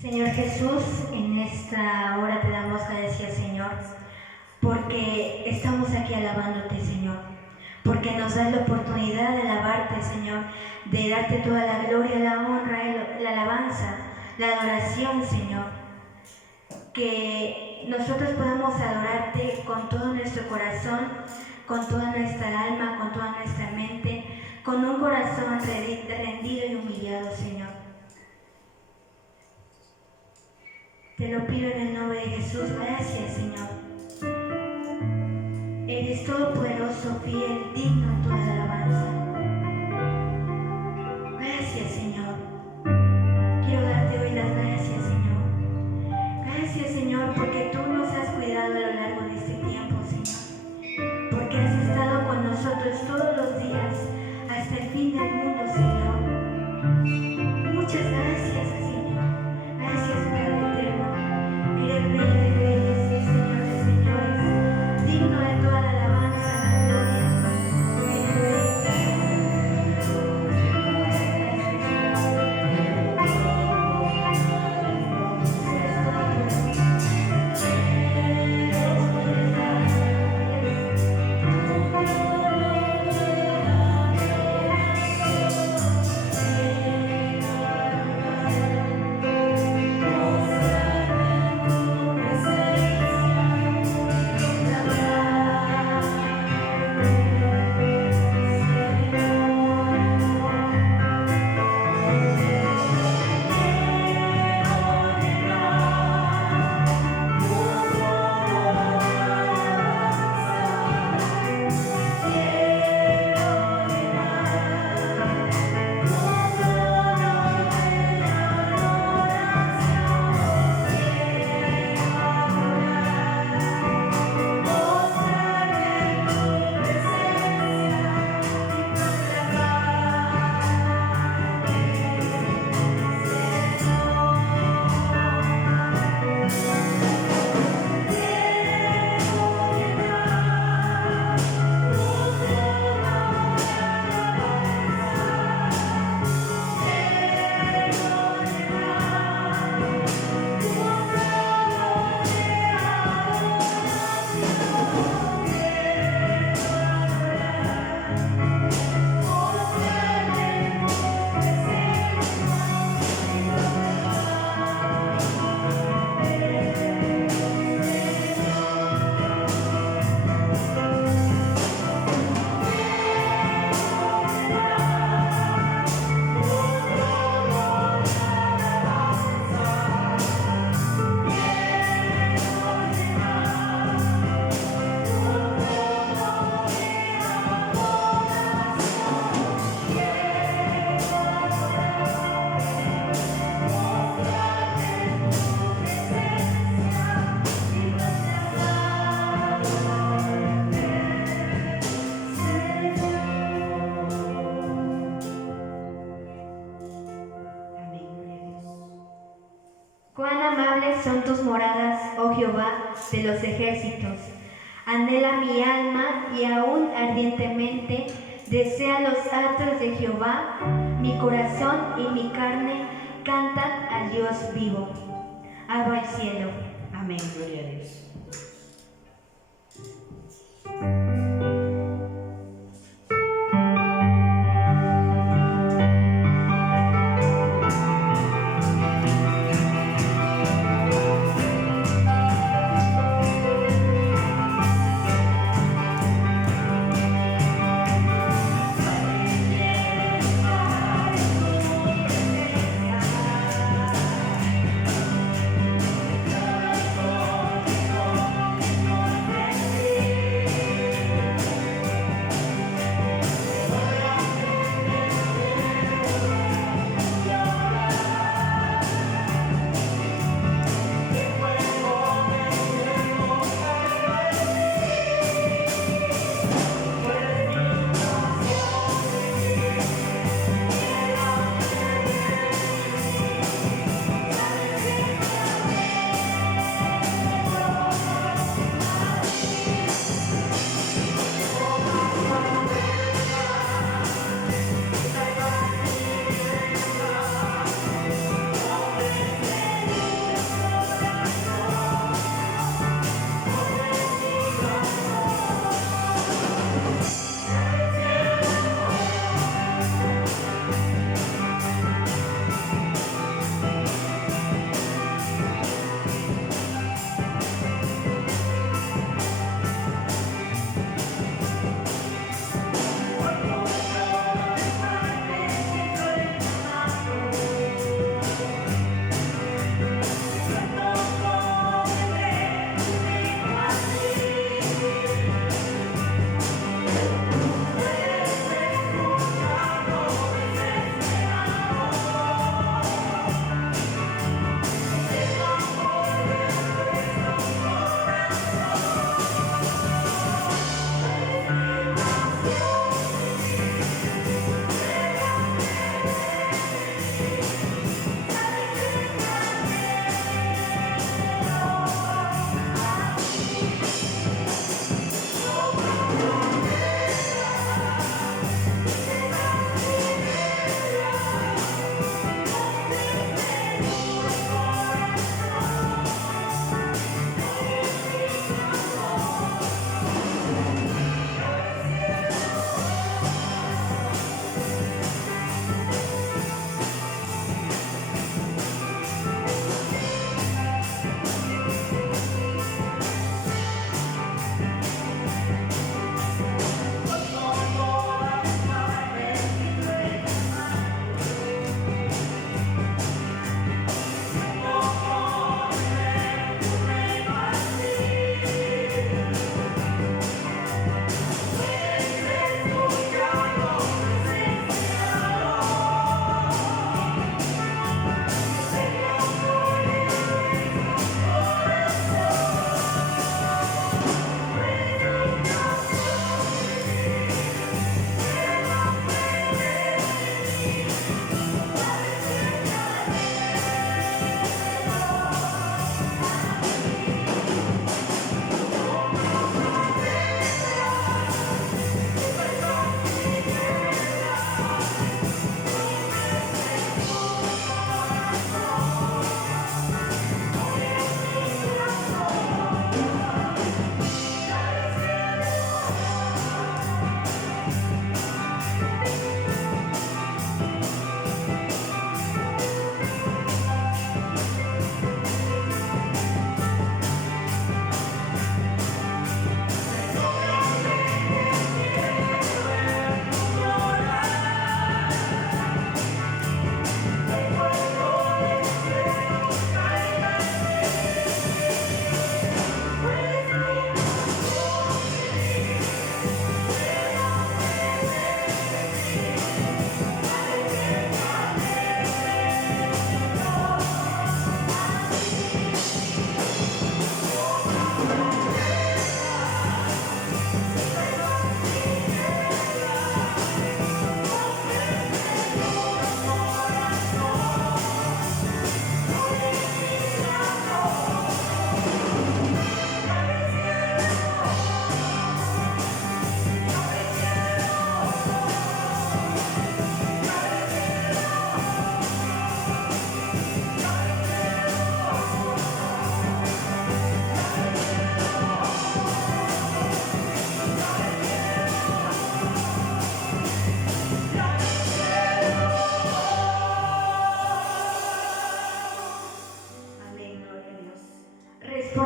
Señor Jesús, en esta hora te damos gracias, Señor, porque estamos aquí alabándote, Señor, porque nos das la oportunidad de alabarte, Señor, de darte toda la gloria, la honra, la alabanza, la adoración, Señor, que nosotros podamos adorarte con todo nuestro corazón, con toda nuestra alma, con toda nuestra mente, con un corazón rendido y humillado, Señor. Te lo pido en el nombre de Jesús. Gracias, Señor. Eres todopoderoso, fiel, digno en toda la alabanza. Gracias, Señor. Quiero darte hoy las gracias, Señor. Gracias, Señor, porque tú nos has cuidado a lo largo de este tiempo, Señor. Porque has estado con nosotros todos los días hasta el fin del mundo, Señor. Muchas gracias, Señor. Gracias, Padre eterno. Eres Rey de reyes y Señor de señores, digno de toda la alabanza, la gloria. Eres Rey. Cuán amables son tus moradas, oh Jehová de los ejércitos. Anhela mi alma y aún ardientemente desea los atrios de Jehová. Mi corazón y mi carne cantan al Dios vivo. Abro el cielo. Amén, gloria a Dios. Oh,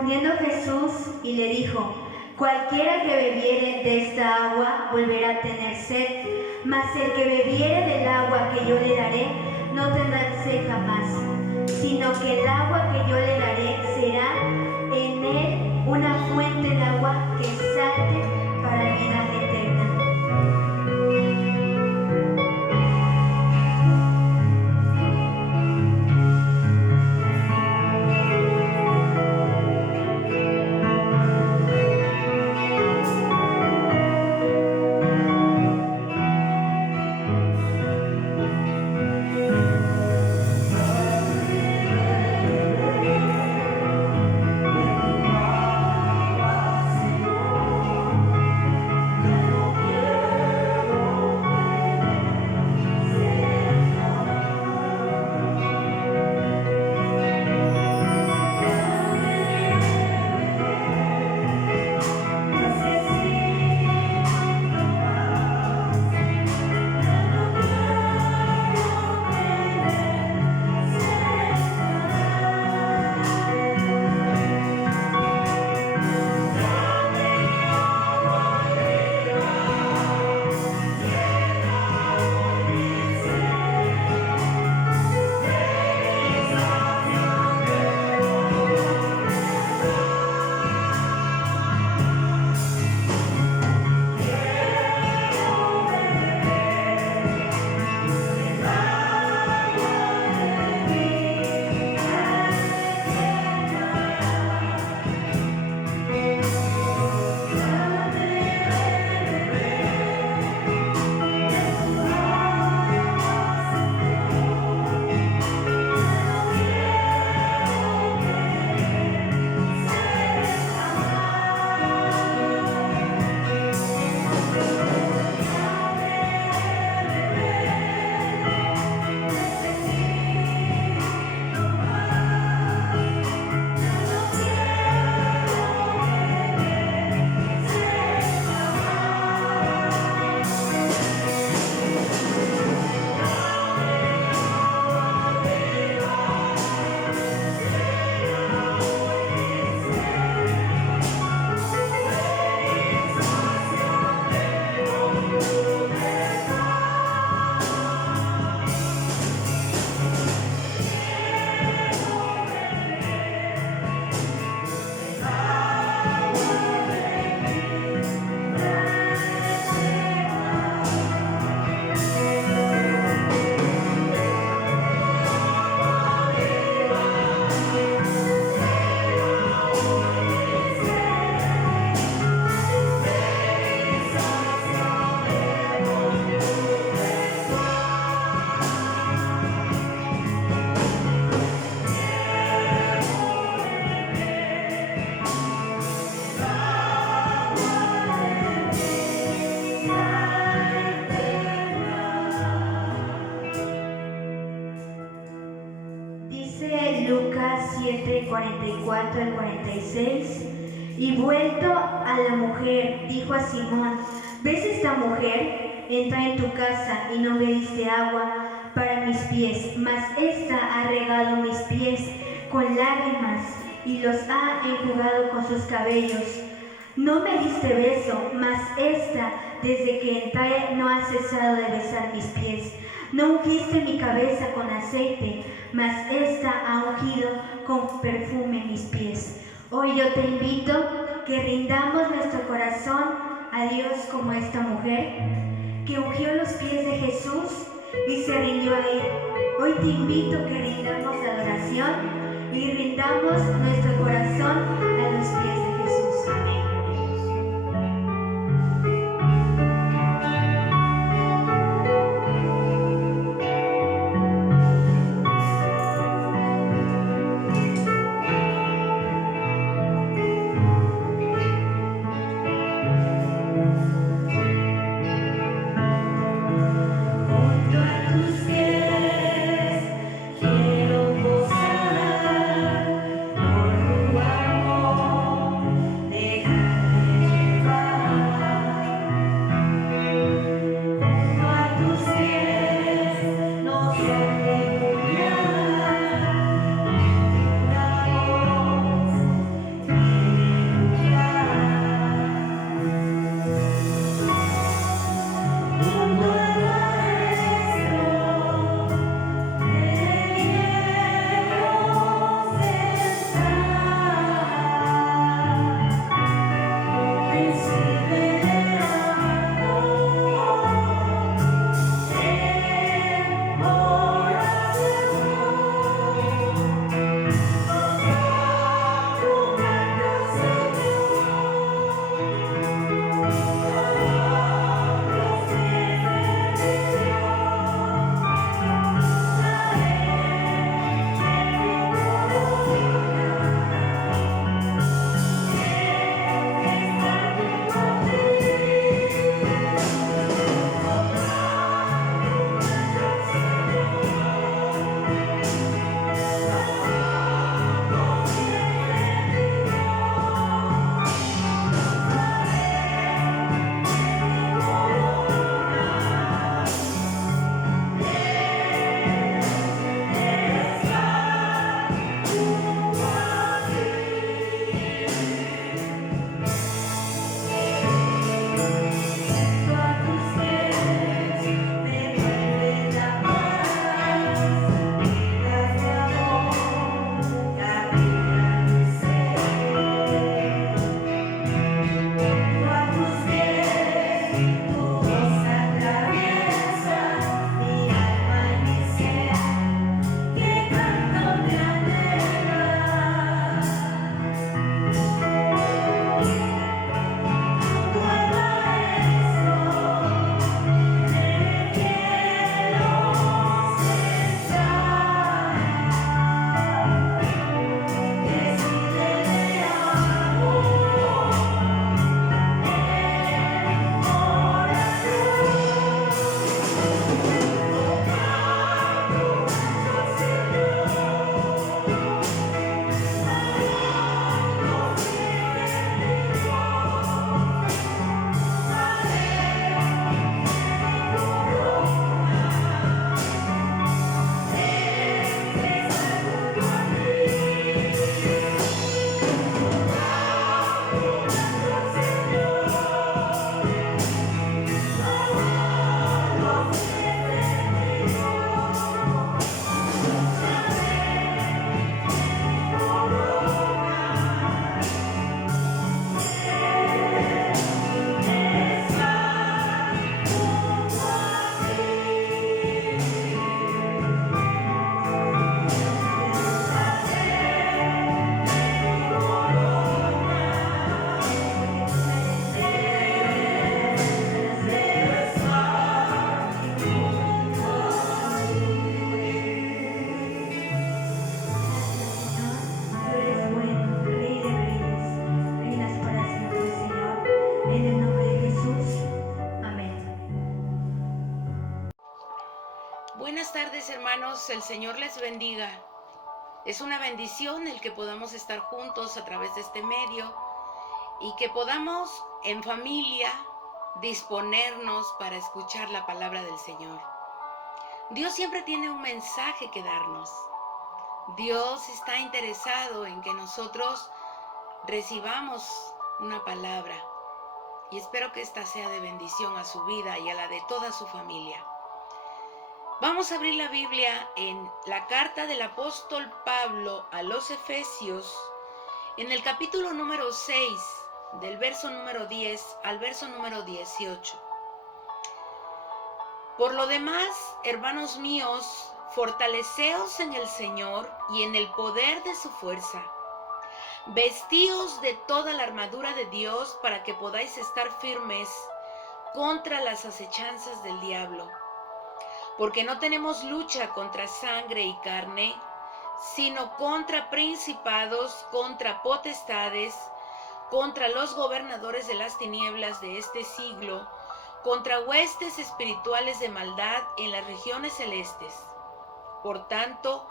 Respondiendo Jesús y le dijo: cualquiera que bebiere de esta agua volverá a tener sed, mas el que bebiere del agua que yo le daré no tendrá sed jamás, sino que el agua que yo le daré será en él una fuente de agua que salte para vida eterna. Lucas 7, 44 al 46. Y vuelto a la mujer, dijo a Simón: ¿ves esta mujer? Entra en tu casa y no me diste agua para mis pies, mas ésta ha regado mis pies con lágrimas y los ha enjugado con sus cabellos. No me diste beso, mas ésta, desde que entré, no ha cesado de besar mis pies. No ungiste mi cabeza con aceite, mas ésta ha ungido con perfume mis pies. Hoy yo te invito que rindamos nuestro corazón a Dios como esta mujer, que ungió los pies de Jesús y se rindió a Él. Hoy te invito que rindamos la adoración y rindamos nuestro corazón a los pies de Jesús. Amén. Quiero posar por tu amor. Buenas tardes, hermanos, el Señor les bendiga. Es una bendición el que podamos estar juntos a través de este medio y que podamos en familia disponernos para escuchar la palabra del Señor. Dios siempre tiene un mensaje que darnos. Dios está interesado en que nosotros recibamos una palabra y espero que esta sea de bendición a su vida y a la de toda su familia. Vamos a abrir la Biblia en la carta del apóstol Pablo a los Efesios, en el capítulo número 6, del verso número 10 al verso número 18. Por lo demás, hermanos míos, fortaleceos en el Señor y en el poder de su fuerza. Vestíos de toda la armadura de Dios para que podáis estar firmes contra las acechanzas del diablo. Porque no tenemos lucha contra sangre y carne, sino contra principados, contra potestades, contra los gobernadores de las tinieblas de este siglo, contra huestes espirituales de maldad en las regiones celestes. Por tanto,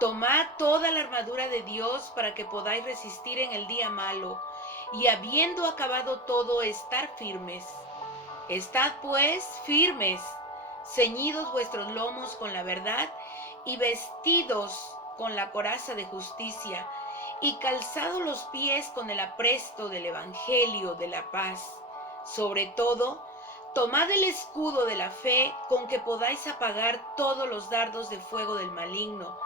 tomad toda la armadura de Dios para que podáis resistir en el día malo, y habiendo acabado todo, estar firmes. Estad pues firmes, ceñidos vuestros lomos con la verdad y vestidos con la coraza de justicia y calzados los pies con el apresto del evangelio de la paz. Sobre todo, tomad el escudo de la fe con que podáis apagar todos los dardos de fuego del maligno,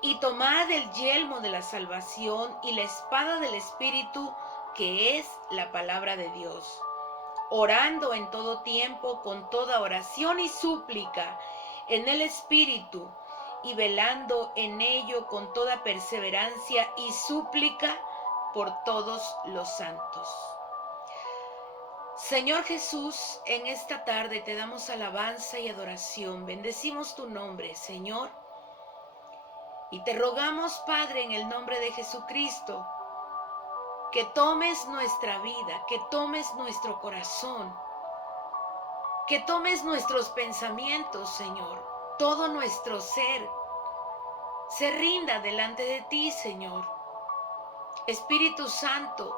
y tomad el yelmo de la salvación y la espada del Espíritu, que es la palabra de Dios, orando en todo tiempo con toda oración y súplica en el Espíritu, y velando en ello con toda perseverancia y súplica por todos los santos. Señor Jesús, en esta tarde te damos alabanza y adoración. Bendecimos tu nombre, Señor. Y te rogamos, Padre, en el nombre de Jesucristo, que tomes nuestra vida, que tomes nuestro corazón, que tomes nuestros pensamientos, Señor. Todo nuestro ser se rinda delante de ti, Señor. Espíritu Santo,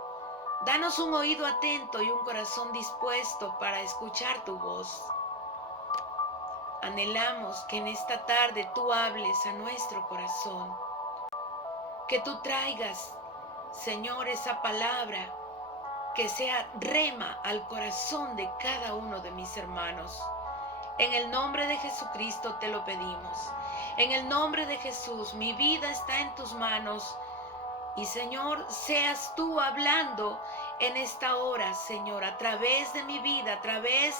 danos un oído atento y un corazón dispuesto para escuchar tu voz. Anhelamos que en esta tarde tú hables a nuestro corazón, que tú traigas, Señor, esa palabra que sea rema al corazón de cada uno de mis hermanos. En el nombre de Jesucristo te lo pedimos. En el nombre de Jesús, mi vida está en tus manos. Y Señor, seas tú hablando en esta hora, Señor, a través de mi vida, a través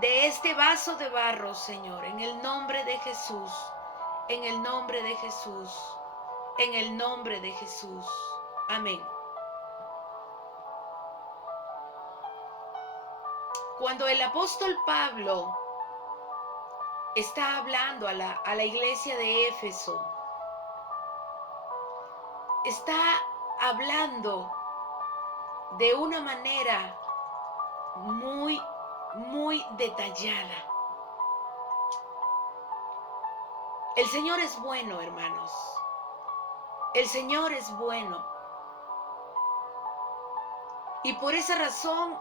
de este vaso de barro, Señor. En el nombre de Jesús, en el nombre de Jesús, en el nombre de Jesús. Amén. Cuando el apóstol Pablo está hablando a la iglesia de Éfeso, está hablando de una manera muy detallada. El Señor es bueno, hermanos. El Señor es bueno. Y por esa razón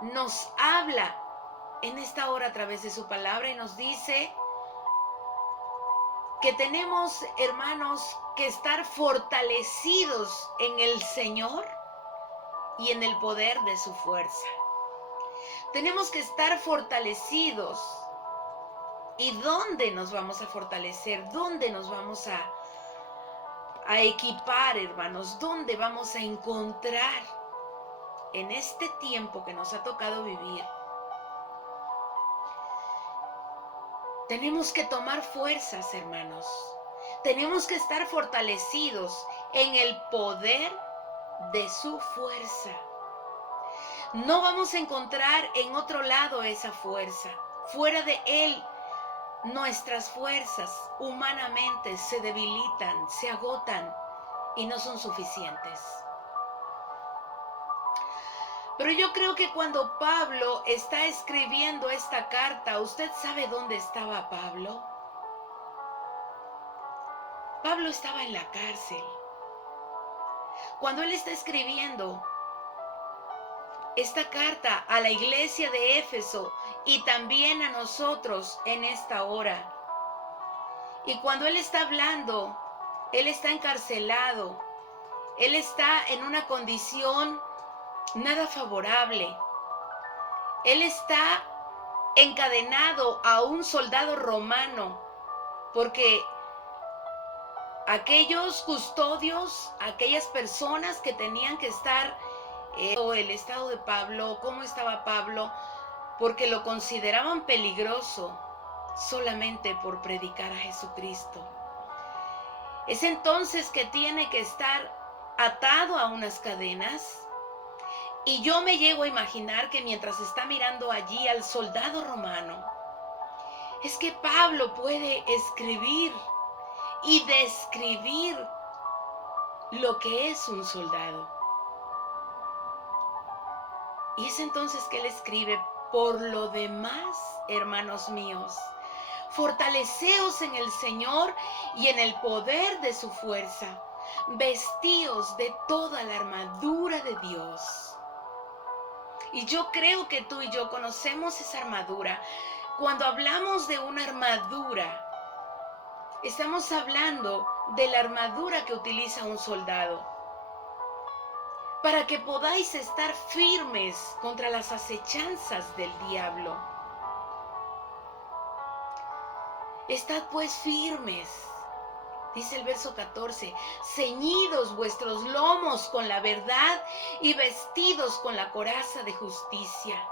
nos habla en esta hora a través de su palabra y nos dice que tenemos, hermanos, que estar fortalecidos en el Señor y en el poder de su fuerza. Tenemos que estar fortalecidos. ¿Y dónde nos vamos a fortalecer? ¿Dónde nos vamos a equipar, hermanos? ¿Dónde vamos a encontrar en este tiempo que nos ha tocado vivir? Tenemos que tomar fuerzas, hermanos. Tenemos que estar fortalecidos en el poder de su fuerza. No vamos a encontrar en otro lado esa fuerza. Fuera de Él, nuestras fuerzas humanamente se debilitan, se agotan y no son suficientes. Pero yo creo que cuando Pablo está escribiendo esta carta, ¿usted sabe dónde estaba Pablo? Pablo estaba en la cárcel. Cuando él está escribiendo esta carta a la iglesia de Éfeso y también a nosotros en esta hora, y cuando él está hablando, él está encarcelado, él está en una condición nada favorable, él está encadenado a un soldado romano, porque aquellos custodios, aquellas personas que tenían que estar el estado de Pablo, cómo estaba Pablo, porque lo consideraban peligroso solamente por predicar a Jesucristo. Es entonces que tiene que estar atado a unas cadenas. Y yo me llego a imaginar que mientras está mirando allí al soldado romano, es que Pablo puede escribir y describir lo que es un soldado. Y es entonces que él escribe: por lo demás, hermanos míos, fortaleceos en el Señor y en el poder de su fuerza, vestíos de toda la armadura de Dios. Y yo creo que tú y yo conocemos esa armadura. Cuando hablamos de una armadura, estamos hablando de la armadura que utiliza un soldado, para que podáis estar firmes contra las acechanzas del diablo. Estad pues firmes, dice el verso 14, ceñidos vuestros lomos con la verdad y vestidos con la coraza de justicia.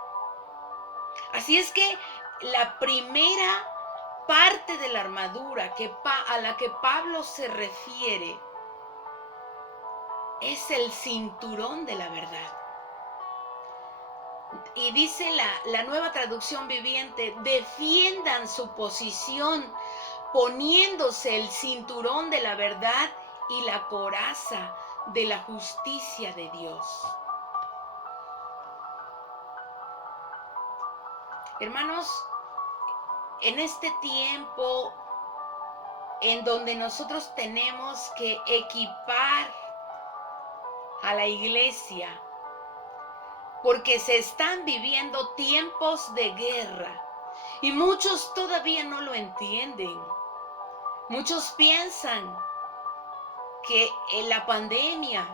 Así es que la primera parte de la armadura a la que Pablo se refiere es el cinturón de la verdad. Y dice la Nueva Traducción Viviente: defiendan su posición poniéndose el cinturón de la verdad y la coraza de la justicia de Dios. Hermanos, en este tiempo en donde nosotros tenemos que equipar a la iglesia, porque se están viviendo tiempos de guerra y muchos todavía no lo entienden. Muchos piensan que la pandemia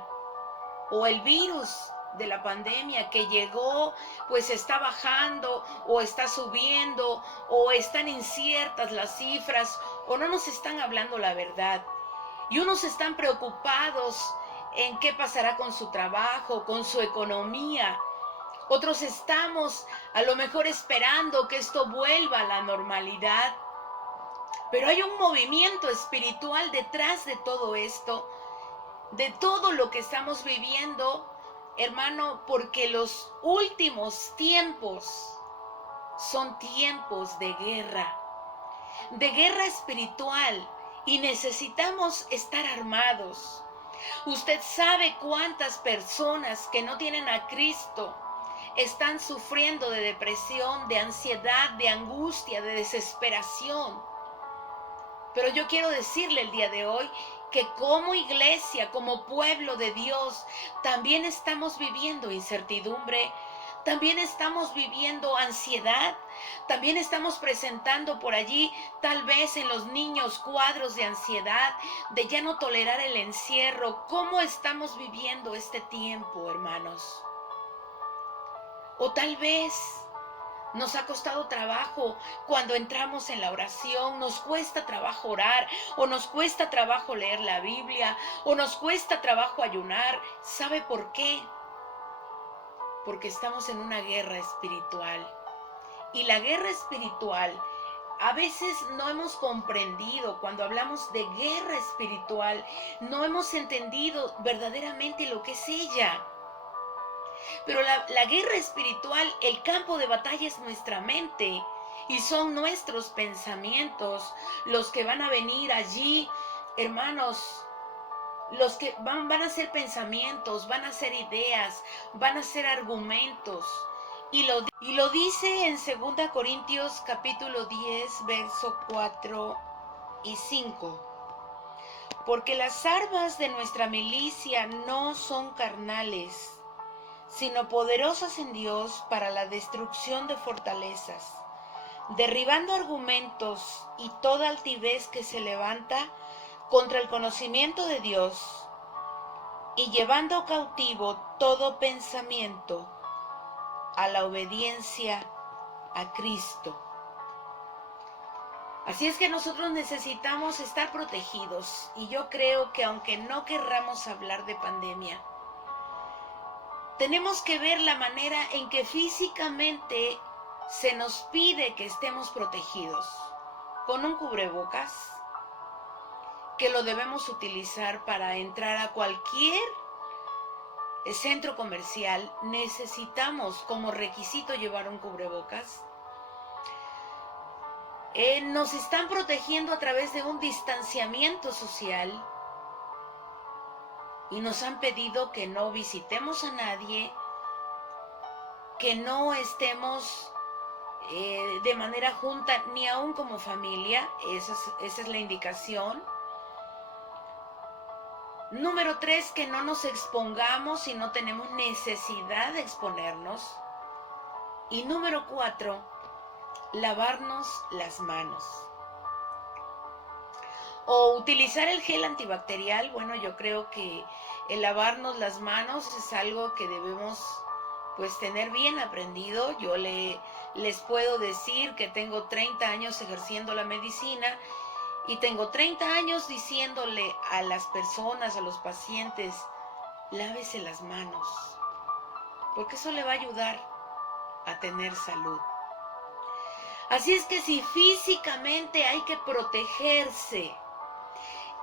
o el virus de la pandemia que llegó pues está bajando o está subiendo o están inciertas las cifras o no nos están hablando la verdad. Y unos están preocupados en qué pasará con su trabajo, con su economía. Otros estamos a lo mejor esperando que esto vuelva a la normalidad. Pero hay un movimiento espiritual detrás de todo esto, de todo lo que estamos viviendo, hermano, porque los últimos tiempos son tiempos de guerra espiritual, y necesitamos estar armados. Usted sabe cuántas personas que no tienen a Cristo están sufriendo de depresión, de ansiedad, de angustia, de desesperación. Pero yo quiero decirle el día de hoy que como iglesia, como pueblo de Dios, también estamos viviendo incertidumbre, también estamos viviendo ansiedad, también estamos presentando por allí, tal vez en los niños, cuadros de ansiedad, de ya no tolerar el encierro. ¿Cómo estamos viviendo este tiempo, hermanos? O tal vez nos ha costado trabajo cuando entramos en la oración, nos cuesta trabajo orar, o nos cuesta trabajo leer la Biblia, o nos cuesta trabajo ayunar. ¿Sabe por qué? Porque estamos en una guerra espiritual. Y la guerra espiritual, a veces no hemos comprendido, cuando hablamos de guerra espiritual, no hemos entendido verdaderamente lo que es ella. Pero la guerra espiritual, el campo de batalla es nuestra mente y son nuestros pensamientos los que van a venir allí, hermanos, los que van a ser pensamientos, van a ser ideas, van a ser argumentos. Y lo dice en 2 Corintios capítulo 10, verso 4 y 5. Porque las armas de nuestra milicia no son carnales, sino poderosas en Dios para la destrucción de fortalezas, derribando argumentos y toda altivez que se levanta contra el conocimiento de Dios, y llevando cautivo todo pensamiento a la obediencia a Cristo. Así es que nosotros necesitamos estar protegidos, y yo creo que aunque no querramos hablar de pandemia, tenemos que ver la manera en que físicamente se nos pide que estemos protegidos, con un cubrebocas, que lo debemos utilizar para entrar a cualquier centro comercial. Necesitamos como requisito llevar un cubrebocas. Nos están protegiendo a través de un distanciamiento social y nos han pedido que no visitemos a nadie, que no estemos de manera junta, ni aún como familia. Esa es la indicación. Número 3, que no nos expongamos si no tenemos necesidad de exponernos. Y número 4, lavarnos las manos. O utilizar el gel antibacterial. Bueno, yo creo que el lavarnos las manos es algo que debemos pues tener bien aprendido. Yo les puedo decir que tengo 30 años ejerciendo la medicina y tengo 30 años diciéndole a las personas, a los pacientes, lávese las manos, porque eso le va a ayudar a tener salud. Así es que si físicamente hay que protegerse,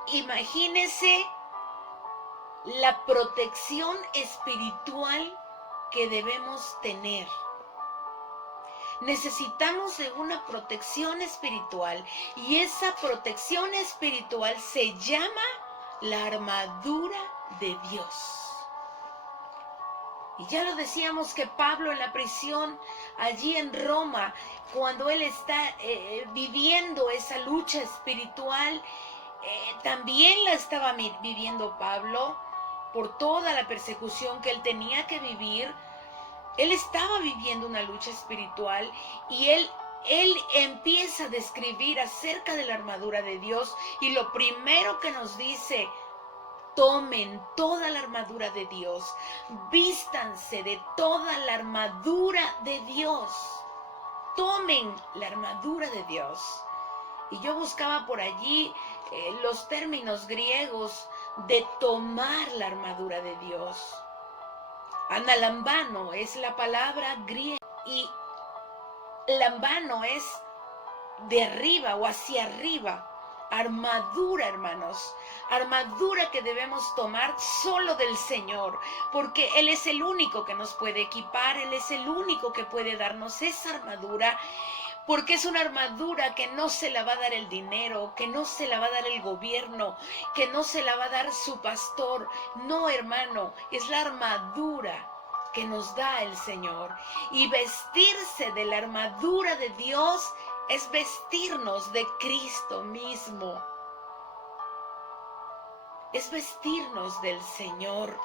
imagínese la protección espiritual que debemos tener. Necesitamos de una protección espiritual, y esa protección espiritual se llama la armadura de Dios. Y ya lo decíamos que Pablo en la prisión allí en Roma, cuando él está viviendo esa lucha espiritual, también la estaba viviendo Pablo por toda la persecución que él tenía que vivir. Él estaba viviendo una lucha espiritual, y él empieza a describir acerca de la armadura de Dios, y lo primero que nos dice: tomen toda la armadura de Dios, vístanse de toda la armadura de Dios, tomen la armadura de Dios. Y yo buscaba por allí los términos griegos de tomar la armadura de Dios. Analambano es la palabra griega, y lambano es de arriba o hacia arriba. Armadura, hermanos, armadura que debemos tomar solo del Señor, porque Él es el único que nos puede equipar, Él es el único que puede darnos esa armadura, porque es una armadura que no se la va a dar el dinero, que no se la va a dar el gobierno, que no se la va a dar su pastor. No, hermano, es la armadura que nos da el Señor. Y vestirse de la armadura de Dios es vestirnos de Cristo mismo. Es vestirnos del Señor.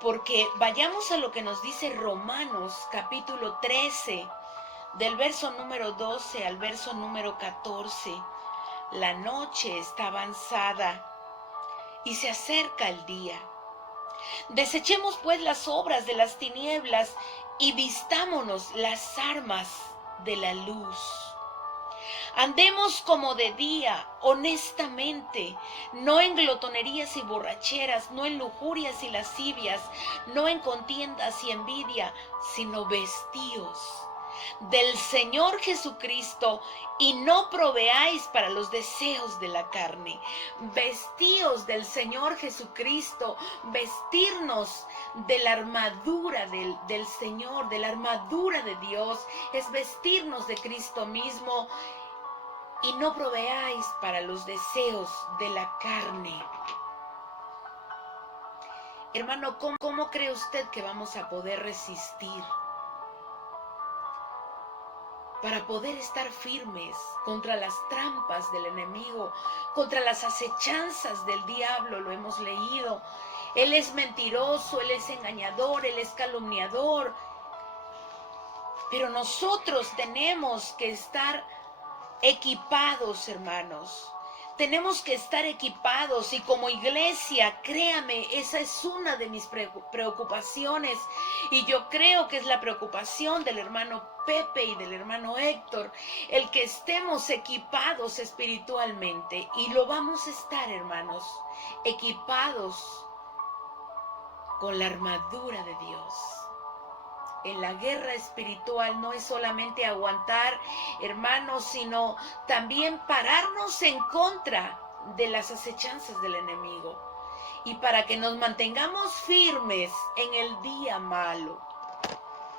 Porque vayamos a lo que nos dice Romanos capítulo 13, del verso número 12 al verso número 14. La noche está avanzada y se acerca el día. Desechemos pues las obras de las tinieblas y vistámonos las armas de la luz. Andemos como de día, honestamente, no en glotonerías y borracheras, no en lujurias y lascivias, no en contiendas y envidia, sino vestíos del Señor Jesucristo, y no proveáis para los deseos de la carne. Vestíos del Señor Jesucristo, vestirnos de la armadura del Señor, de la armadura de Dios, es vestirnos de Cristo mismo, y no proveáis para los deseos de la carne. Hermano, ¿cómo cree usted que vamos a poder resistir? Para poder estar firmes contra las trampas del enemigo, contra las acechanzas del diablo, lo hemos leído. Él es mentiroso, él es engañador, él es calumniador. Pero nosotros tenemos que estar equipados, hermanos. Tenemos que estar equipados y como iglesia, créame, esa es una de mis preocupaciones y yo creo que es la preocupación del hermano Pepe y del hermano Héctor, el que estemos equipados espiritualmente y lo vamos a estar, hermanos, equipados con la armadura de Dios. En la guerra espiritual no es solamente aguantar, hermanos, sino también pararnos en contra de las acechanzas del enemigo. Y para que nos mantengamos firmes en el día malo.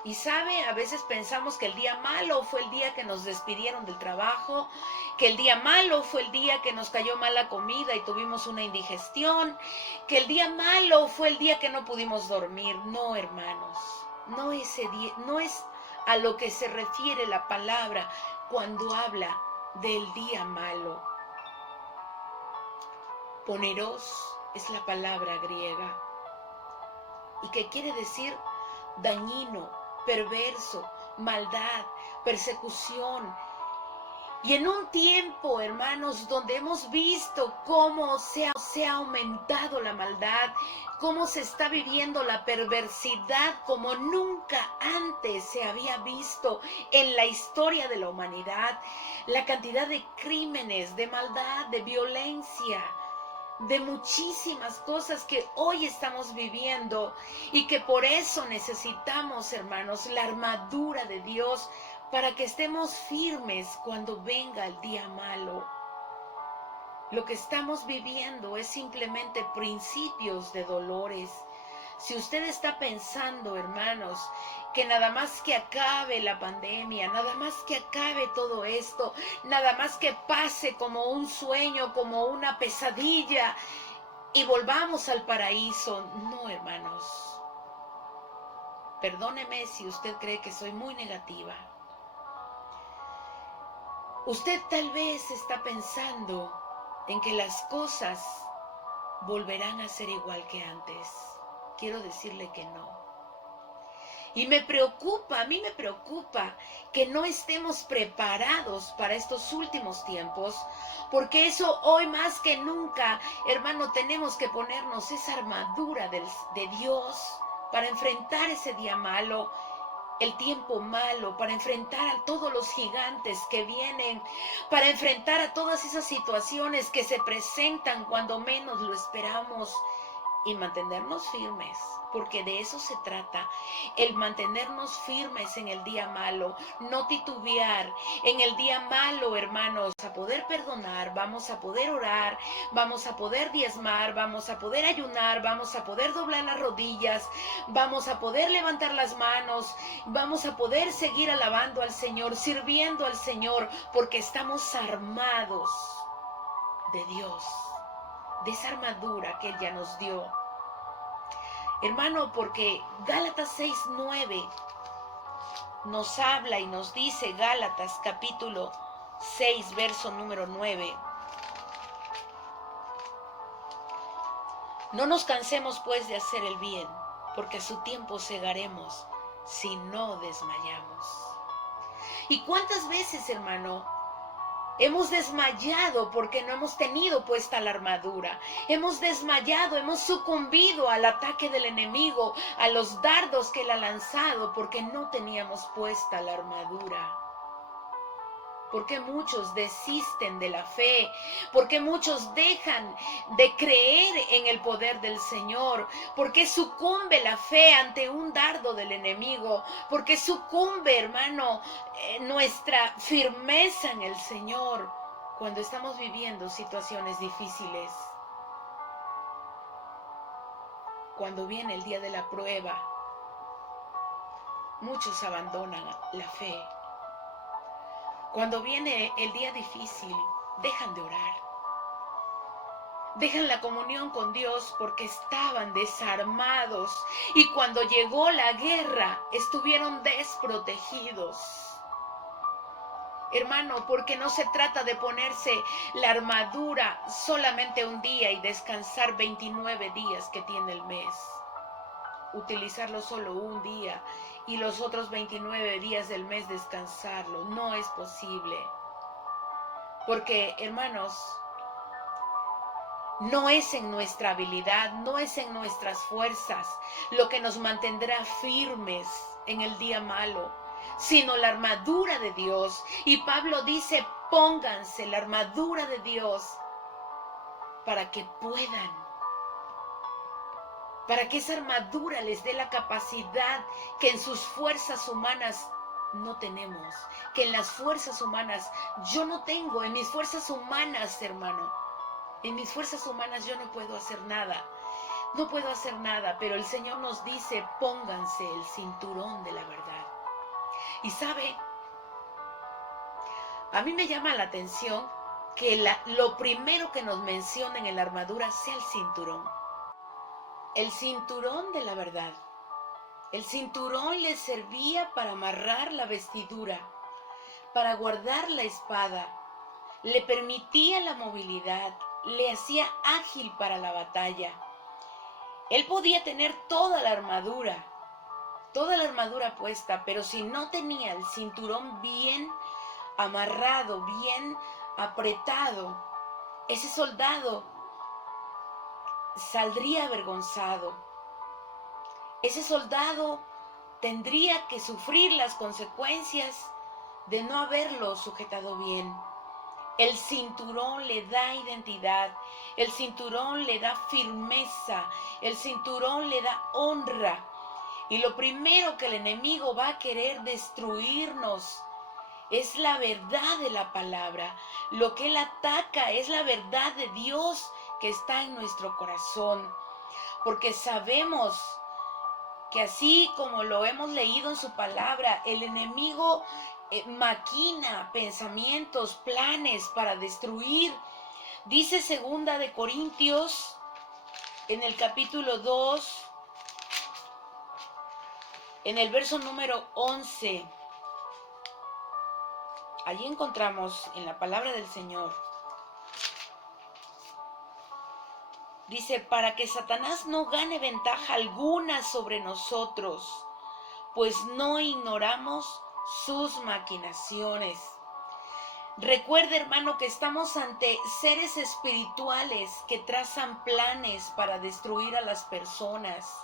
Y sabe, a veces pensamos que el día malo fue el día que nos despidieron del trabajo, que el día malo fue el día que nos cayó mala comida y tuvimos una indigestión, que el día malo fue el día que no pudimos dormir. No, hermanos. No es a lo que se refiere la palabra cuando habla del día malo. Poneros es la palabra griega y que quiere decir dañino, perverso, maldad, persecución. Y en un tiempo, hermanos, donde hemos visto cómo se ha aumentado la maldad, cómo se está viviendo la perversidad como nunca antes se había visto en la historia de la humanidad, la cantidad de crímenes, de maldad, de violencia, de muchísimas cosas que hoy estamos viviendo y que por eso necesitamos, hermanos, la armadura de Dios para que estemos firmes cuando venga el día malo. Lo que estamos viviendo es simplemente principios de dolores. Si usted está pensando, hermanos, que nada más que acabe la pandemia, nada más que acabe todo esto, nada más que pase como un sueño, como una pesadilla y volvamos al paraíso, no, hermanos. Perdóneme si usted cree que soy muy negativa. Usted tal vez está pensando en que las cosas volverán a ser igual que antes. Quiero decirle que no. Y a mí me preocupa que no estemos preparados para estos últimos tiempos, porque eso hoy más que nunca, hermano, tenemos que ponernos esa armadura de Dios para enfrentar ese día malo, el tiempo malo, para enfrentar a todos los gigantes que vienen, para enfrentar a todas esas situaciones que se presentan cuando menos lo esperamos y mantenernos firmes, porque de eso se trata, el mantenernos firmes en el día malo, no titubear en el día malo, hermanos, a poder perdonar, vamos a poder orar, vamos a poder diezmar, vamos a poder ayunar, vamos a poder doblar las rodillas, vamos a poder levantar las manos, vamos a poder seguir alabando al Señor, sirviendo al Señor, porque estamos armados de Dios, de esa armadura que Él ya nos dio. Hermano, porque Gálatas 6:9 nos habla y nos dice, Gálatas capítulo 6, verso número 9. No nos cansemos pues de hacer el bien, porque a su tiempo segaremos si no desmayamos. ¿Y cuántas veces, hermano, hemos desmayado porque no hemos tenido puesta la armadura? Hemos desmayado, hemos sucumbido al ataque del enemigo, a los dardos que él ha lanzado porque no teníamos puesta la armadura. Porque muchos desisten de la fe, porque muchos dejan de creer en el poder del Señor, porque sucumbe la fe ante un dardo del enemigo, porque sucumbe, hermano, nuestra firmeza en el Señor cuando estamos viviendo situaciones difíciles. Cuando viene el día de la prueba, muchos abandonan la fe. Cuando viene el día difícil, dejan de orar. dejan la comunión con Dios porque estaban desarmados y cuando llegó la guerra estuvieron desprotegidos. Hermano, porque no se trata de ponerse la armadura solamente un día y descansar 29 días que tiene el mes. Utilizarlo solo un día y los otros 29 días del mes descansarlo. No es posible. Porque, hermanos, no es en nuestra habilidad, no es en nuestras fuerzas lo que nos mantendrá firmes en el día malo, sino la armadura de Dios. Y Pablo dice, pónganse la armadura de Dios para que puedan, para que esa armadura les dé la capacidad que en sus fuerzas humanas no tenemos, que en las fuerzas humanas yo no tengo, en mis fuerzas humanas, hermano. En mis fuerzas humanas yo no puedo hacer nada. No puedo hacer nada, pero el Señor nos dice, pónganse el cinturón de la verdad. Y sabe, a mí me llama la atención que lo primero que nos mencionen en la armadura sea el cinturón. El cinturón de la verdad. El cinturón le servía para amarrar la vestidura, para guardar la espada, le permitía la movilidad, le hacía ágil para la batalla. Él podía tener toda la armadura puesta, pero si no tenía el cinturón bien amarrado, bien apretado, ese soldado saldría avergonzado. Ese soldado tendría que sufrir las consecuencias de no haberlo sujetado bien. El cinturón le da identidad, el cinturón le da firmeza, el cinturón le da honra. Y lo primero que el enemigo va a querer destruirnos es la verdad de la palabra. Lo que él ataca es la verdad de Dios que está en nuestro corazón. Porque sabemos que así como lo hemos leído en su palabra, el enemigo maquina pensamientos, planes para destruir. Dice 2 de Corintios, en el capítulo 2, en el verso número 11. Allí encontramos en la palabra del Señor. Dice, para que Satanás no gane ventaja alguna sobre nosotros, pues no ignoramos sus maquinaciones. Recuerda, hermano, que estamos ante seres espirituales que trazan planes para destruir a las personas.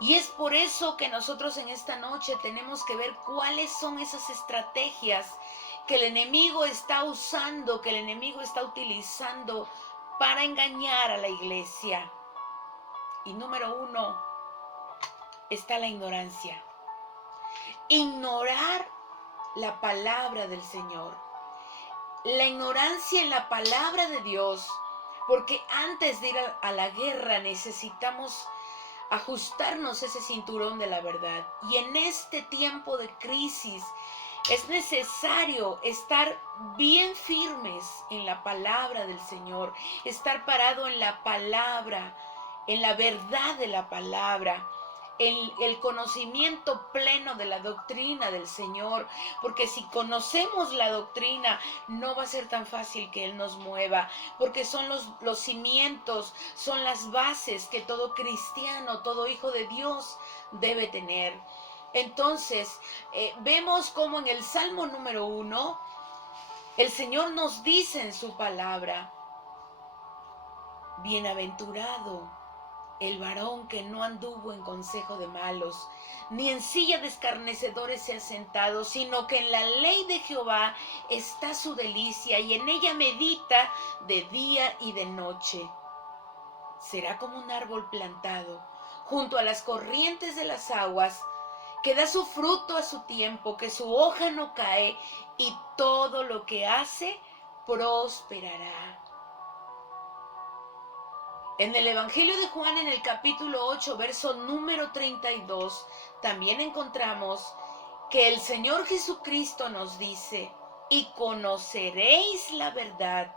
Y es por eso que nosotros en esta noche tenemos que ver cuáles son esas estrategias que el enemigo está usando, que el enemigo está utilizando para engañar a la iglesia. Y número 1 está la ignorancia. Ignorar la palabra del Señor. La ignorancia en la palabra de Dios. Porque antes de ir a la guerra necesitamos ajustarnos ese cinturón de la verdad. Y en este tiempo de crisis es necesario estar bien firmes en la palabra del Señor, estar parado en la palabra, en la verdad de la palabra, en el conocimiento pleno de la doctrina del Señor, porque si conocemos la doctrina, no va a ser tan fácil que Él nos mueva, porque son los cimientos, son las bases que todo cristiano, todo hijo de Dios debe tener. Entonces, vemos como en el Salmo número 1, el Señor nos dice en su palabra, bienaventurado el varón que no anduvo en consejo de malos, ni en silla de escarnecedores se ha sentado, sino que en la ley de Jehová está su delicia, y en ella medita de día y de noche. Será como un árbol plantado junto a las corrientes de las aguas, que da su fruto a su tiempo, que su hoja no cae, y todo lo que hace prosperará. En el Evangelio de Juan, en el capítulo 8, verso número 32, también encontramos que el Señor Jesucristo nos dice, y conoceréis la verdad,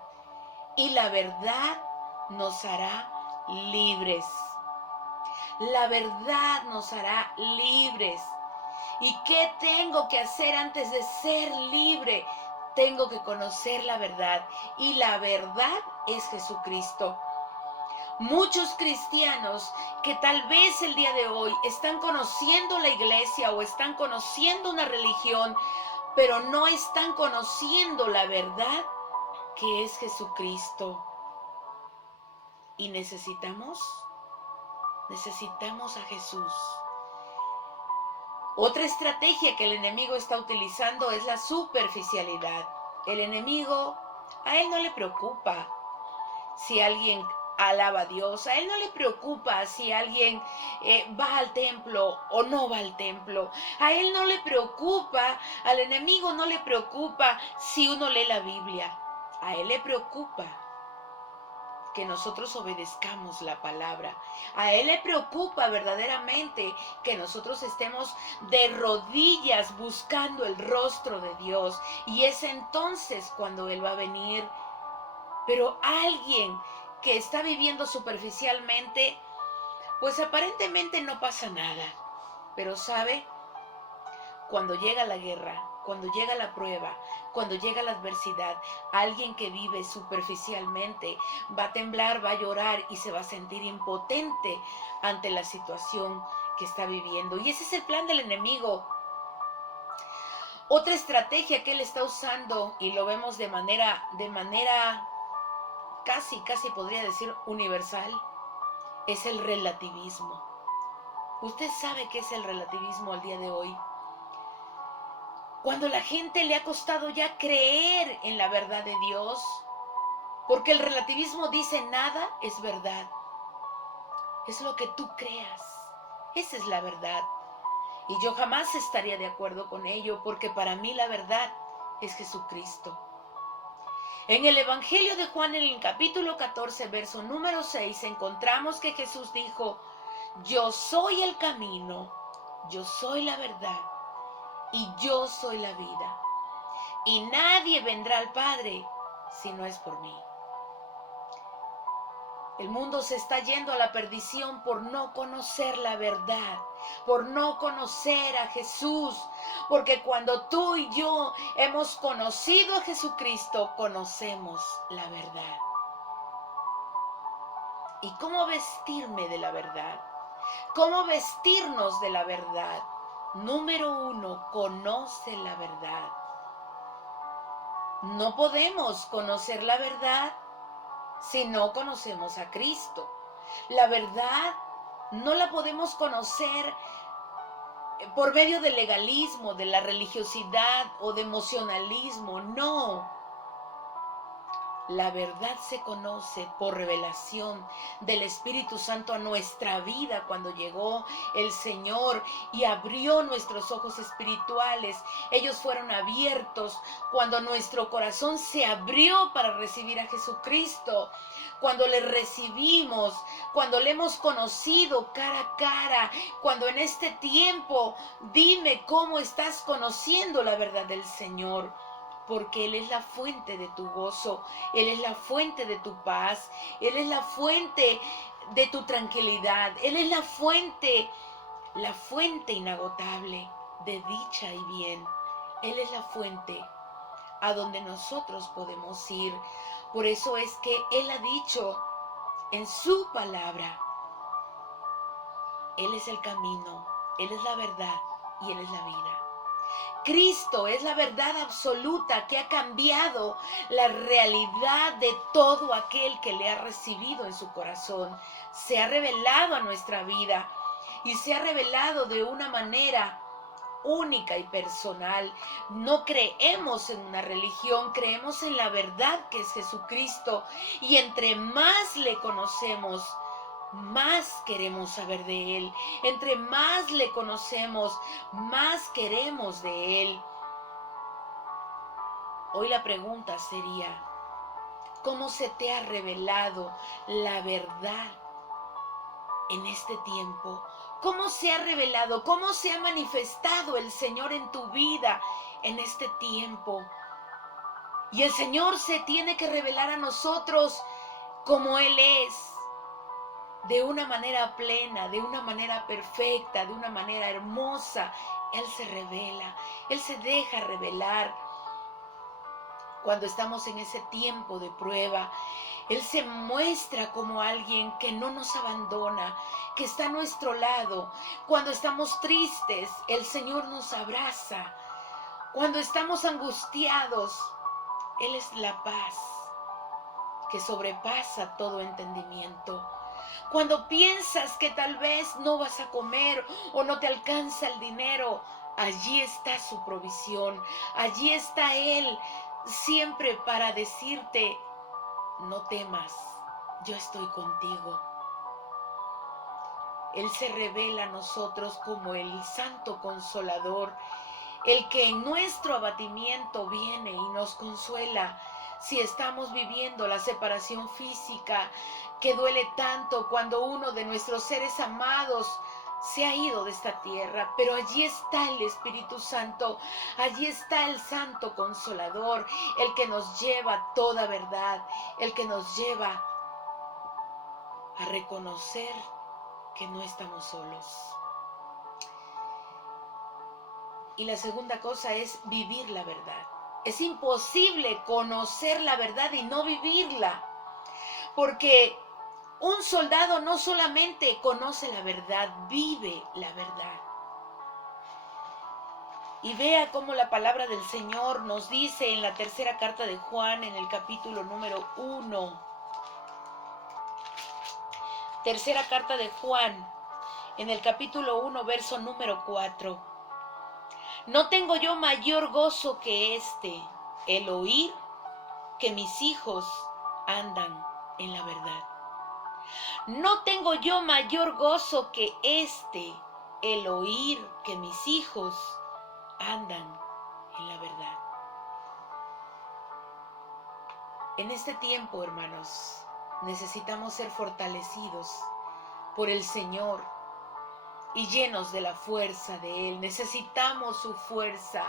y la verdad nos hará libres. La verdad nos hará libres. ¿Y qué tengo que hacer antes de ser libre? Tengo que conocer la verdad. Y la verdad es Jesucristo. Muchos cristianos que tal vez el día de hoy están conociendo la iglesia o están conociendo una religión, pero no están conociendo la verdad que es Jesucristo. Y necesitamos a Jesús. Otra estrategia que el enemigo está utilizando es la superficialidad. El enemigo, a él no le preocupa si alguien alaba a Dios, a él no le preocupa si alguien va al templo o no va al templo, a él no le preocupa, al enemigo no le preocupa si uno lee la Biblia, a él le preocupa que nosotros obedezcamos la palabra. A él le preocupa verdaderamente que nosotros estemos de rodillas buscando el rostro de Dios. Y es entonces cuando él va a venir. Pero alguien que está viviendo superficialmente, pues aparentemente no pasa nada. Pero ¿sabe? Cuando llega la guerra, cuando llega la prueba, cuando llega la adversidad, alguien que vive superficialmente va a temblar, va a llorar y se va a sentir impotente ante la situación que está viviendo. Y ese es el plan del enemigo. Otra estrategia que él está usando, y lo vemos de manera casi podría decir universal, es el relativismo. Usted sabe qué es el relativismo al día de hoy. Cuando la gente le ha costado ya creer en la verdad de Dios, porque el relativismo dice nada es verdad. Es lo que tú creas. Esa es la verdad. Y yo jamás estaría de acuerdo con ello, porque para mí la verdad es Jesucristo. En el Evangelio de Juan, en el capítulo 14, verso número 6, encontramos que Jesús dijo: yo soy el camino, yo soy la verdad y yo soy la vida. Y nadie vendrá al Padre si no es por mí. El mundo se está yendo a la perdición por no conocer la verdad, por no conocer a Jesús. Porque cuando tú y yo hemos conocido a Jesucristo, conocemos la verdad. ¿Y cómo vestirme de la verdad? ¿Cómo vestirnos de la verdad? Número 1, conoce la verdad. No podemos conocer la verdad si no conocemos a Cristo. La verdad no la podemos conocer por medio del legalismo, de la religiosidad o de emocionalismo. No. La verdad se conoce por revelación del Espíritu Santo a nuestra vida cuando llegó el Señor y abrió nuestros ojos espirituales. Ellos fueron abiertos cuando nuestro corazón se abrió para recibir a Jesucristo. Cuando le recibimos, cuando le hemos conocido cara a cara, cuando en este tiempo, dime cómo estás conociendo la verdad del Señor. Porque Él es la fuente de tu gozo, Él es la fuente de tu paz, Él es la fuente de tu tranquilidad, Él es la fuente inagotable de dicha y bien. Él es la fuente a donde nosotros podemos ir. Por eso es que Él ha dicho en su palabra, Él es el camino, Él es la verdad y Él es la vida. Cristo es la verdad absoluta que ha cambiado la realidad de todo aquel que le ha recibido en su corazón. Se ha revelado a nuestra vida y se ha revelado de una manera única y personal. No creemos en una religión, creemos en la verdad que es Jesucristo. Y entre más le conocemos, más queremos saber de Él. Entre más le conocemos, más queremos de Él. Hoy la pregunta sería: ¿cómo se te ha revelado la verdad en este tiempo? ¿Cómo se ha revelado, cómo se ha manifestado el Señor en tu vida en este tiempo? Y el Señor se tiene que revelar a nosotros como Él es, de una manera plena, de una manera perfecta, de una manera hermosa. Él se revela, Él se deja revelar. Cuando estamos en ese tiempo de prueba, Él se muestra como alguien que no nos abandona, que está a nuestro lado. Cuando estamos tristes, el Señor nos abraza. Cuando estamos angustiados, Él es la paz que sobrepasa todo entendimiento. Cuando piensas que tal vez no vas a comer o no te alcanza el dinero, allí está su provisión. Allí está Él siempre para decirte: no temas, yo estoy contigo. Él se revela a nosotros como el Santo Consolador, el que en nuestro abatimiento viene y nos consuela. Si estamos viviendo la separación física, que duele tanto cuando uno de nuestros seres amados se ha ido de esta tierra, pero allí está el Espíritu Santo, allí está el Santo Consolador, el que nos lleva toda verdad, el que nos lleva a reconocer que no estamos solos. Y la segunda cosa es vivir la verdad. Es imposible conocer la verdad y no vivirla, porque un soldado no solamente conoce la verdad, vive la verdad. Y vea cómo la palabra del Señor nos dice en la tercera carta de Juan, en el capítulo número 1. Tercera carta de Juan, en el capítulo 1, verso número 4. No tengo yo mayor gozo que este, el oír que mis hijos andan en la verdad. No tengo yo mayor gozo que este, el oír que mis hijos andan en la verdad. En este tiempo, hermanos, necesitamos ser fortalecidos por el Señor y llenos de la fuerza de Él. Necesitamos su fuerza.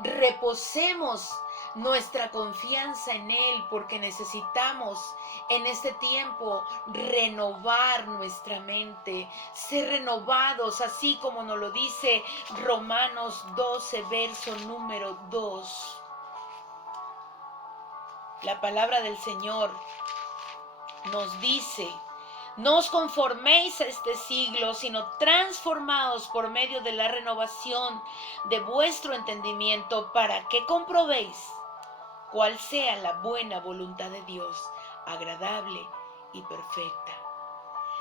Reposemos nuestra confianza en Él, porque necesitamos en este tiempo renovar nuestra mente, ser renovados, así como nos lo dice Romanos 12, verso número 2. La palabra del Señor nos dice: no os conforméis a este siglo, sino transformaos por medio de la renovación de vuestro entendimiento, para que comprobéis cuál sea la buena voluntad de Dios, agradable y perfecta.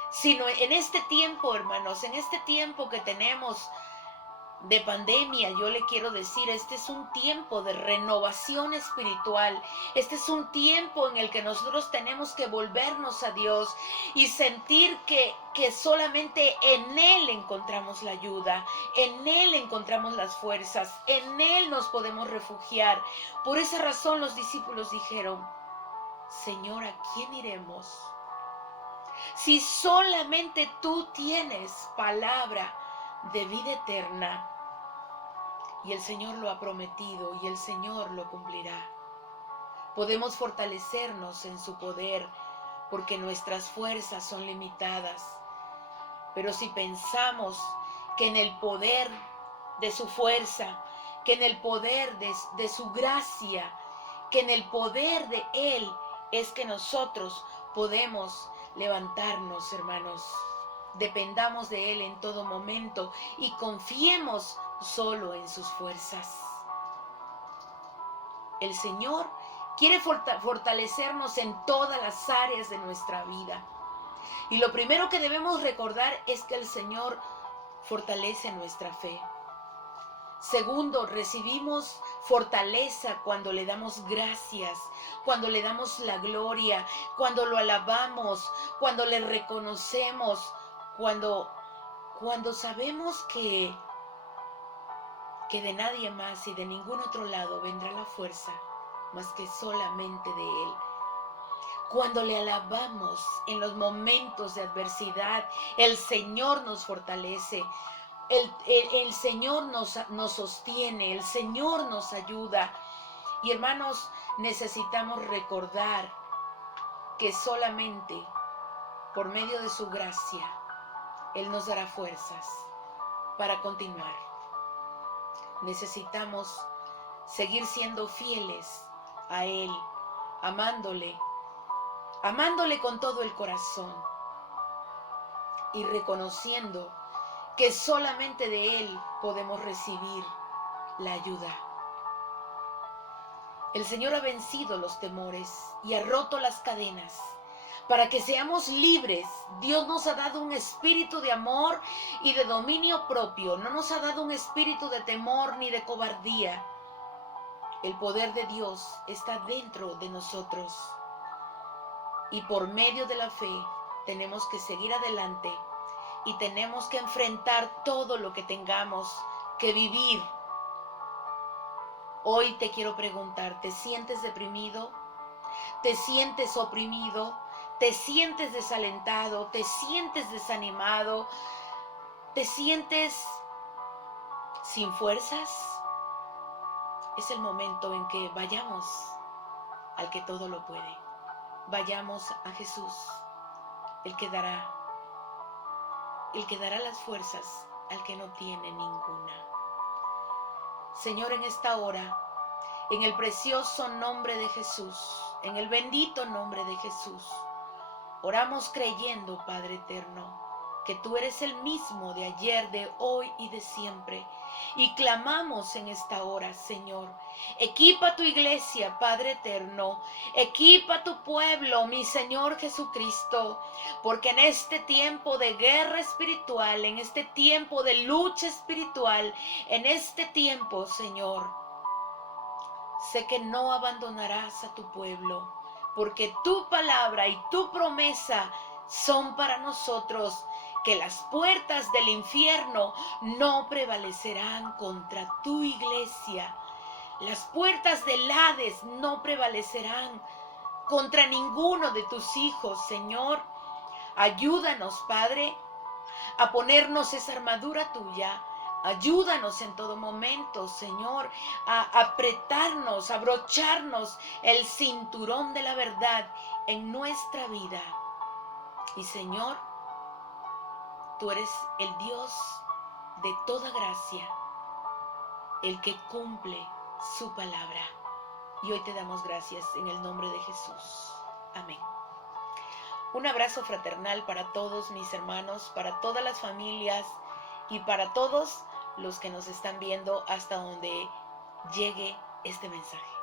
Sino en este tiempo, hermanos, en este tiempo que tenemos de pandemia, yo le quiero decir, este es un tiempo de renovación espiritual. Este es un tiempo en el que nosotros tenemos que volvernos a Dios y sentir que solamente en Él encontramos la ayuda, en Él encontramos las fuerzas, en Él nos podemos refugiar. Por esa razón los discípulos dijeron: Señor, ¿a quién iremos? Si solamente tú tienes palabra de vida eterna. Y el Señor lo ha prometido y el Señor lo cumplirá. Podemos fortalecernos en su poder, porque nuestras fuerzas son limitadas. Pero si pensamos que en el poder de su fuerza, que en el poder de su gracia, que en el poder de Él es que nosotros podemos levantarnos, hermanos. Dependamos de Él en todo momento y confiemos solo en sus fuerzas. El Señor quiere fortalecernos en todas las áreas de nuestra vida. Y lo primero que debemos recordar es que el Señor fortalece nuestra fe. Segundo, recibimos fortaleza cuando le damos gracias, cuando le damos la gloria, cuando lo alabamos, cuando le reconocemos, cuando sabemos que de nadie más y de ningún otro lado vendrá la fuerza, más que solamente de Él. Cuando le alabamos en los momentos de adversidad, el Señor nos fortalece, el Señor nos sostiene, el Señor nos ayuda. Y hermanos, necesitamos recordar que solamente por medio de su gracia Él nos dará fuerzas para continuar. Necesitamos seguir siendo fieles a Él, amándole con todo el corazón y reconociendo que solamente de Él podemos recibir la ayuda. El Señor ha vencido los temores y ha roto las cadenas para que seamos libres. Dios nos ha dado un espíritu de amor y de dominio propio. No nos ha dado un espíritu de temor ni de cobardía. El poder de Dios está dentro de nosotros. Y por medio de la fe tenemos que seguir adelante y tenemos que enfrentar todo lo que tengamos que vivir. Hoy te quiero preguntar, ¿te sientes deprimido? ¿Te sientes oprimido? ¿Te sientes desalentado? ¿Te sientes desanimado? ¿Te sientes sin fuerzas? Es el momento en que vayamos al que todo lo puede. Vayamos a Jesús, el que dará las fuerzas al que no tiene ninguna. Señor, en esta hora, en el precioso nombre de Jesús, en el bendito nombre de Jesús, oramos creyendo, Padre eterno, que tú eres el mismo de ayer, de hoy y de siempre. Y clamamos en esta hora, Señor, equipa tu iglesia, Padre eterno, equipa tu pueblo, mi Señor Jesucristo, porque en este tiempo de guerra espiritual, en este tiempo de lucha espiritual, en este tiempo, Señor, sé que no abandonarás a tu pueblo, porque tu palabra y tu promesa son para nosotros, que las puertas del infierno no prevalecerán contra tu iglesia. Las puertas del Hades no prevalecerán contra ninguno de tus hijos, Señor. Ayúdanos, Padre, a ponernos esa armadura tuya. Ayúdanos en todo momento, Señor, a apretarnos, a abrocharnos el cinturón de la verdad en nuestra vida. Y Señor, tú eres el Dios de toda gracia, el que cumple su palabra. Y hoy te damos gracias en el nombre de Jesús. Amén. Un abrazo fraternal para todos mis hermanos, para todas las familias y para todos los que nos están viendo hasta donde llegue este mensaje.